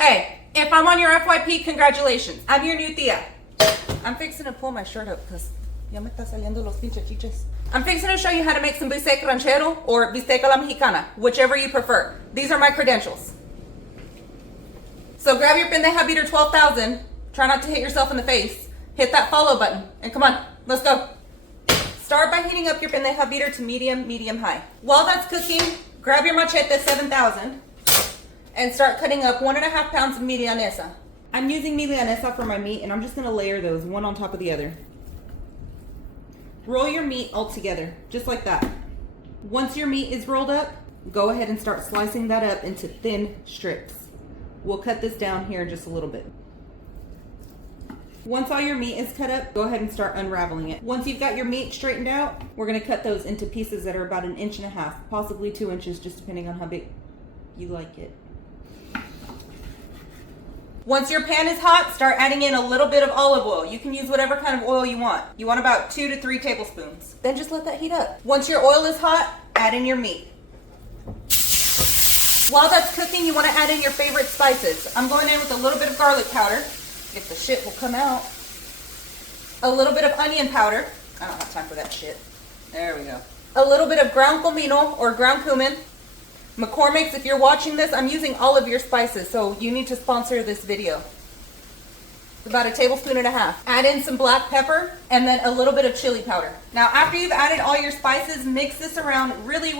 Hey, if I'm on your FYP, congratulations. I'm your new tia. I'm fixing to pull my shirt up because ya me está saliendo los pinches chiches. I'm fixing to show you how to make some Bistec Ranchero or Bistec a la Mexicana, whichever you prefer. These are my credentials. So grab your pendeja beater 12,000. Try not to hit yourself in the face. Hit that follow button. And come on, let's go. Start by heating up your pendeja beater to medium high. While that's cooking, grab your machete 7000 and start cutting up 1.5 pounds of milanesa. I'm using milanesa for my meat and I'm just gonna layer those one on top of the other. Roll your meat all together, just like that. Once your meat is rolled up, go ahead and start slicing that up into thin strips. We'll cut this down here just a little bit. Once all your meat is cut up, go ahead and start unraveling it. Once you've got your meat straightened out, we're gonna cut those into pieces that are about 1.5 inches, possibly 2 inches, just depending on how big you like it. Once your pan is hot, start adding in a little bit of olive oil. You can use whatever kind of oil you want. You want about 2 to 3 tablespoons. Then just let that heat up. Once your oil is hot, add in your meat. While that's cooking, you want to add in your favorite spices. I'm going in with a little bit of garlic powder, if the shit will come out. A little bit of onion powder. I don't have time for that shit. There we go. A little bit of ground comino or ground cumin. McCormick's, if you're watching this, I'm using all of your spices, so you need to sponsor this video. About 1.5 tablespoons. Add in some black pepper and then a little bit of chili powder. Now, after you've added all your spices, mix this around really.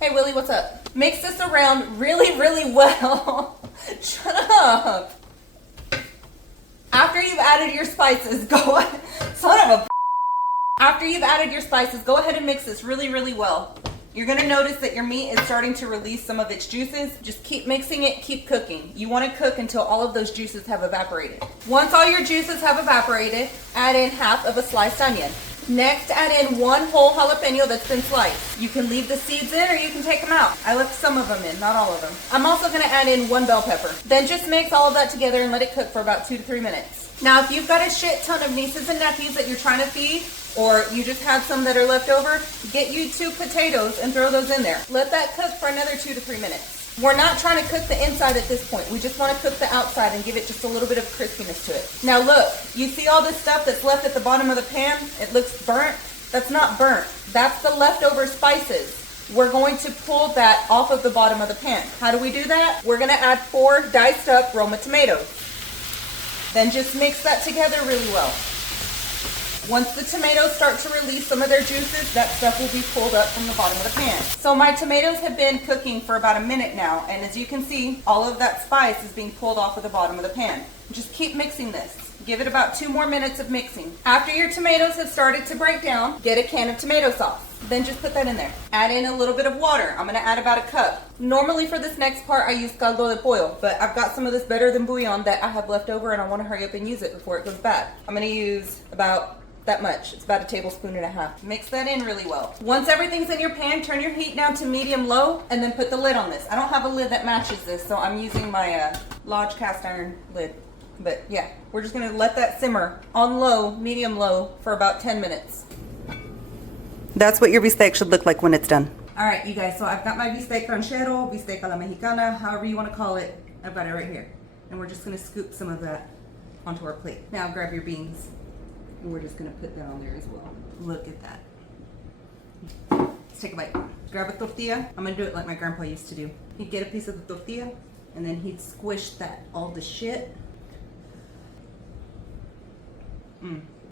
Hey, Willie, what's up? Mix this around really well. Shut up. After you've added your spices, After you've added your spices, go ahead and mix this really well. You're gonna notice that your meat is starting to release some of its juices. Just keep mixing it, keep cooking. You wanna cook until all of those juices have evaporated. Once all your juices have evaporated, add in half of a sliced onion. Next, add in 1 whole jalapeno that's been sliced. You can leave the seeds in or you can take them out. I left some of them in, not all of them. I'm also gonna add in 1 bell pepper. Then just mix all of that together and let it cook for about 2 to 3 minutes. Now, if you've got a shit ton of nieces and nephews that you're trying to feed, or you just had some that are left over, get you 2 potatoes and throw those in there. Let that cook for another 2 to 3 minutes. We're not trying to cook the inside at this point. We just want to cook the outside and give it just a little bit of crispiness to it. Now look, you see all this stuff that's left at the bottom of the pan? It looks burnt. That's not burnt. That's the leftover spices. We're going to pull that off of the bottom of the pan. How do we do that? We're gonna add 4 diced up Roma tomatoes. Then just mix that together really well. Once the tomatoes start to release some of their juices, that stuff will be pulled up from the bottom of the pan. So my tomatoes have been cooking for about 1 minute now, and as you can see, all of that spice is being pulled off of the bottom of the pan. Just keep mixing this. Give it about 2 more minutes of mixing. After your tomatoes have started to break down, get a can of tomato sauce. Then just put that in there. Add in a little bit of water. I'm gonna add about 1 cup. Normally for this next part, I use caldo de pollo, but I've got some of this better than bouillon that I have left over and I wanna hurry up and use it before it goes bad. I'm gonna use about that much. It's about 1.5 tablespoons. Mix that in really well. Once everything's in your pan, turn your heat down to medium-low and then put the lid on this. I don't have a lid that matches this, so I'm using my Lodge cast iron lid. But yeah, we're just gonna let that simmer on low, medium-low for about 10 minutes. That's what your bistec should look like when it's done. All right, you guys, so I've got my Bistec Ranchero, Bistec a la Mexicana, however you wanna call it. I've got it right here. And we're just gonna scoop some of that onto our plate. Now grab your beans. And we're just gonna put that on there as well. Look at that. Let's take a bite. Grab a tortilla. I'm gonna do it like my grandpa used to do. He'd get a piece of the tortilla and then he'd squish that, all the shit.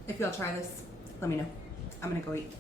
If y'all try this, let me know. I'm gonna go eat.